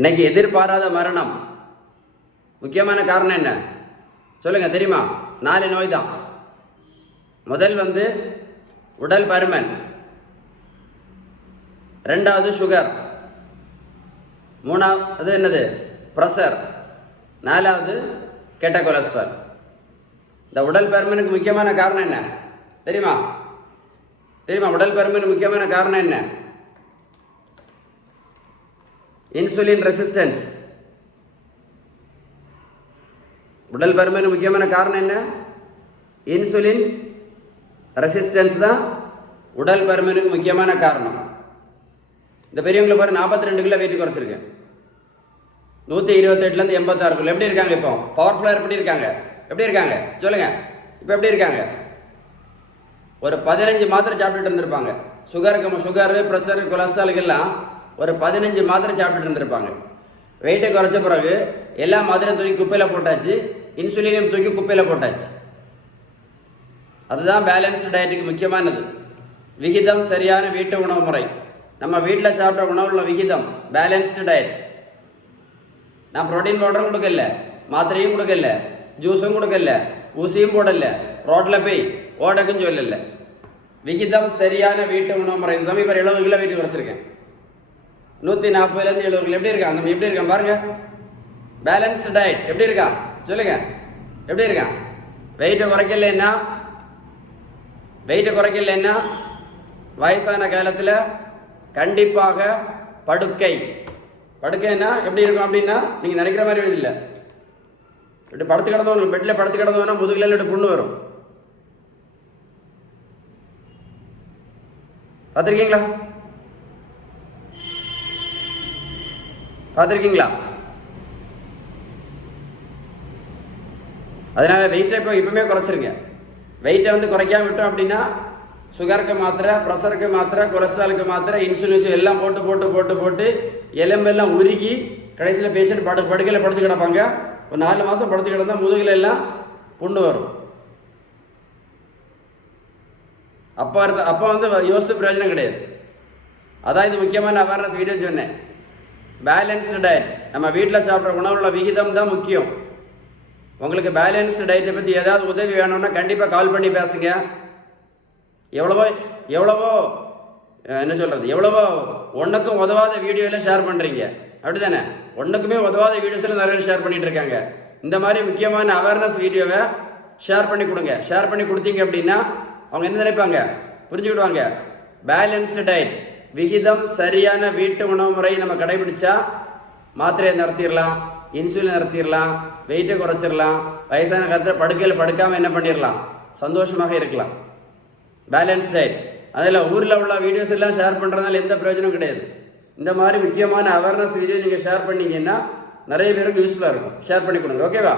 இன்னைக்கு எதிர்பாராத மரணம். முக்கியமான காரணம் என்ன சொல்லுங்க, தெரியுமா? 4 நோய் தான். முதல் உடல் பருமன், ரெண்டாவது சுகர், மூணாவது என்னது பிரஷர், நாலாவது கெட்ட கொலஸ்ட்ரால். இந்த உடல் பருமனுக்கு முக்கியமான காரணம் என்ன தெரியுமா? உடல் பருமனுக்கு முக்கியமான காரணம் என்ன? Insulin resistance. உடல் பருமனுக்கு முக்கியமான காரணம் என்ன? இன்சுலின் ரெசிஸ்டன்ஸ் தான் உடல் பருமனுக்கு முக்கியமான காரணம். இந்த பெரியவங்களை பாரு, 42 கிலோ வெயிட் குறைச்சிருக்கேன். 128 86 கிலோ. எப்படி இருக்காங்க? இப்போ பவர்ஃபுல்லாக எப்படி இருக்காங்க? சொல்லுங்க, இப்போ எப்படி இருக்காங்க? ஒரு 15 மாத்திரை சாப்பிட்டுட்டு இருந்திருப்பாங்க. சுகரு, ப்ரெஷரு, கொலஸ்ட்ராலுக்கெல்லாம் ஒரு 15 மாத்திரை சாப்பிட்டுட்டு இருந்திருப்பாங்க. வெயிட்டை குறைச்ச பிறகு எல்லா மாத்திரையும் தூக்கி குப்பையில் போட்டாச்சு, இன்சுலினையும் தூக்கி குப்பையில் போட்டாச்சு. அதுதான் பேலன்ஸ்டு டயட்டுக்கு முக்கியமானது. விகிதம் சரியான வீட்டு உணவு முறை. நம்ம வீட்டில் சாப்பிட்ற உணவுள்ள விகிதம் பேலன்ஸ்டு டயட். நான் ப்ரோட்டீன் பவுடரும் கொடுக்கல, மாத்திரையும் கொடுக்கல, ஜூஸும் கொடுக்கல, ஊசியும் போடல, ரோட்டில் போய் ஓடக்கும் சொல்லல. விகிதம் சரியான வீட்டு உணவு முறை. இந்த தம்பி இப்போ 70 கிலோ வெயிட் குறைச்சிருக்கேன். 140 70 கிலோ. எப்படி இருக்கான் தம்பி? எப்படி இருக்கான் பாருங்க. Balanced diet. எப்படி இருக்கான் சொல்லுங்க, எப்படி இருக்கான்? வெயிட்டை குறைக்கலன்னா வயசான காலத்தில் கண்டிப்பாக படுக்கைன்னா எப்படி இருக்கும் அப்படின்னா, நீங்கள் நினைக்கிற மாதிரி இல்லை. இப்படி படுத்து கிடந்தவங்க, பெட்டில் படுத்து கிடந்தவனா முதுகில் புண்ணு வரும். பார்த்துருக்கீங்களா? அதனால வெயிட்டை இப்பவுமே குறைச்சிருங்க. வெயிட்டை குறைக்காம விட்டோம் அப்படின்னா சுகருக்கு மாத்திரை, ப்ரெஷருக்கு மாத்திரை, கொலஸ்ட்ராலுக்கு மாத்திரை, இன்சுலின் எல்லாம் போட்டு எலும்பெல்லாம் உருகி கடைசியில் பேஷண்ட் படுக்கையில் படுத்து கிடப்பாங்க. ஒரு 4 மாதம் படுத்து கிடந்தா முதுகில் எல்லாம் புண்ணு வரும். அப்போ யோசித்து பிரயோஜனம் கிடையாது. அதான் இது முக்கியமான அவேர்னஸ் வீடியோ சொன்னேன். Balanced diet. நம்ம வீட்டில் சாப்பிட்ற உணவுள்ள விகிதம் தான் முக்கியம். உங்களுக்கு பேலன்ஸ்டு டயட்டை பற்றி ஏதாவது உதவி வேணும்னா கண்டிப்பாக கால் பண்ணி பேசுங்க. எவ்வளவோ ஒன்றுக்கும் உதவாத வீடியோவில் ஷேர் பண்ணுறீங்க, அப்படி தானே? ஒன்றுக்குமே உதவாத வீடியோஸில் நிறைய ஷேர் பண்ணிகிட்டு இருக்காங்க. இந்த மாதிரி முக்கியமான அவேர்னஸ் வீடியோவை ஷேர் பண்ணி கொடுங்க. ஷேர் பண்ணி கொடுத்தீங்க அப்படின்னா அவங்க என்ன நினைப்பாங்க, புரிஞ்சுக்கிடுவாங்க. பேலன்ஸ்டு டயட், விகிதம் சரியான வீட்டு உணவு முறை நம்ம கடைபிடிச்சா மாத்திரையை நிறுத்திடலாம், இன்சுலின் நிறுத்திடலாம், வெயிட்டை குறைச்சிடலாம், வயசான காலத்தில் படுக்கையில் படுக்காமல் என்ன பண்ணிடலாம், சந்தோஷமாக இருக்கலாம். Balance diet. அதில் ஊரில் உள்ள வீடியோஸ் எல்லாம் ஷேர் பண்ணுறதுனால எந்த பிரயோஜனம் கிடையாது. இந்த மாதிரி முக்கியமான அவேர்னஸ் வீடியோ நீங்கள் ஷேர் பண்ணீங்கன்னா நிறைய பேருக்கு யூஸ்ஃபுல்லாக இருக்கும். ஷேர் பண்ணி கொடுங்க, ஓகேவா?